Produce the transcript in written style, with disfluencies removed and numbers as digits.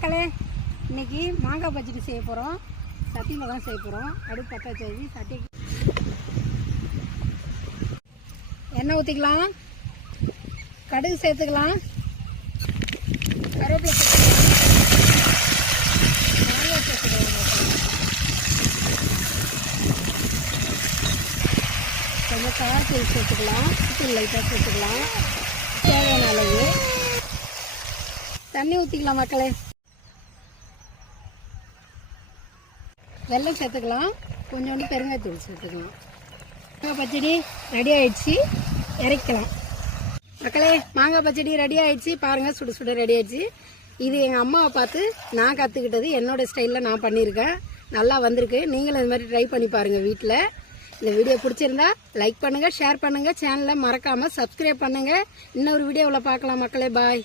மக்களே, இன்னைக்கு மாங்காய் பச்சடி செய்ய போகிறோம். சட்டியில் தான் செய்ய போகிறோம். அடுப்பு பற்ற வச்சு சட்டி எண்ணெய் ஊற்றிக்கலாம், கடுகு சேர்த்துக்கலாம், கருவேப்பிலை மாங்காய் சேர்த்துக்கலாம், கொஞ்சம் காய்ச்சல் சேர்த்துக்கலாம், உப்பு லைட்டாக சேர்த்துக்கலாம், தேவையான அளவு தண்ணி ஊற்றிக்கலாம். மக்களே, வெல்லம் சேர்த்துக்கலாம், கொஞ்சோண்டு பெருங்காயத்தூள் சேர்த்துக்கலாம். மாங்காய் பச்சடி ரெடி ஆயிடுச்சு, இறக்கலாம். மக்களே, மாங்காய் பச்சடி ரெடி ஆயிடுச்சு. பாருங்கள், சுட சுட ரெடி ஆயிடுச்சு. இது எங்கள் அம்மாவை பார்த்து நான் கற்றுக்கிட்டது, என்னோட ஸ்டைலில் நான் பண்ணியிருக்கேன். நல்லா வந்திருக்கு. நீங்களும் இது மாதிரி ட்ரை பண்ணி பாருங்கள் வீட்டில். இந்த வீடியோ பிடிச்சிருந்தா லைக் பண்ணுங்கள், ஷேர் பண்ணுங்கள், சேனலை மறக்காமல் சப்ஸ்கிரைப் பண்ணுங்கள். இன்னொரு வீடியோவில் பார்க்கலாம் மக்களே. பாய்.